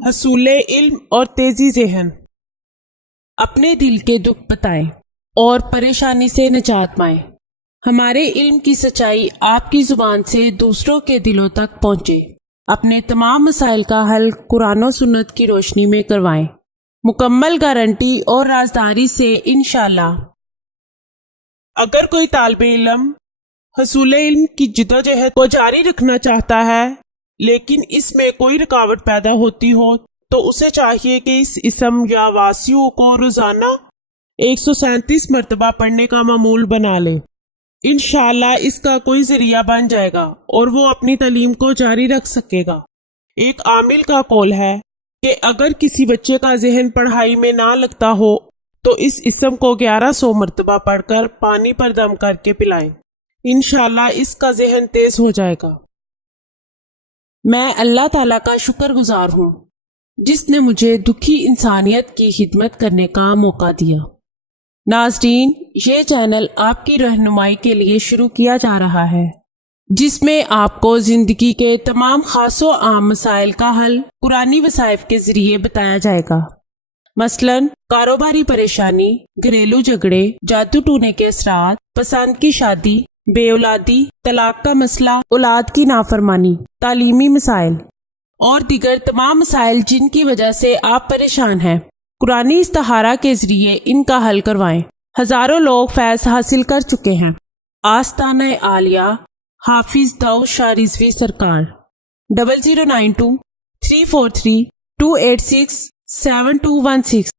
حصول علم اور تیزی ذہن۔ اپنے دل کے دکھ بتائیں اور پریشانی سے نجات پائیں۔ ہمارے علم کی سچائی آپ کی زبان سے دوسروں کے دلوں تک پہنچے۔ اپنے تمام مسائل کا حل قرآن و سنت کی روشنی میں کروائیں، مکمل گارنٹی اور رازداری سے انشاءاللہ۔ اگر کوئی طالب علم حصول علم کی جدوجہد کو جاری رکھنا چاہتا ہے لیکن اس میں کوئی رکاوٹ پیدا ہوتی ہو تو اسے چاہیے کہ اس اسم یا واسیوں کو روزانہ 137 مرتبہ پڑھنے کا معمول بنا لے۔ انشاءاللہ اس کا کوئی ذریعہ بن جائے گا اور وہ اپنی تعلیم کو جاری رکھ سکے گا۔ ایک عامل کا قول ہے کہ اگر کسی بچے کا ذہن پڑھائی میں نہ لگتا ہو تو اس اسم کو 1100 مرتبہ پڑھ کر پانی پر دم کر کے پلائیں، انشاءاللہ اس کا ذہن تیز ہو جائے گا۔ میں اللہ تعالیٰ کا شکر گزار ہوں جس نے مجھے دکھی انسانیت کی خدمت کرنے کا موقع دیا۔ ناظرین، یہ چینل آپ کی رہنمائی کے لیے شروع کیا جا رہا ہے جس میں آپ کو زندگی کے تمام خاص و عام مسائل کا حل قرآنی وظائف کے ذریعے بتایا جائے گا، مثلاً کاروباری پریشانی، گھریلو جھگڑے، جادو ٹونے کے اثرات، پسند کی شادی، بے اولادی، طلاق کا مسئلہ، اولاد کی نافرمانی، تعلیمی مسائل اور دیگر تمام مسائل جن کی وجہ سے آپ پریشان ہیں، قرآنی استخارہ کے ذریعے ان کا حل کروائیں۔ ہزاروں لوگ فیض حاصل کر چکے ہیں۔ آستانہ عالیہ حافظ داؤد شاہ رضوی سرکار 0092 343 286 7216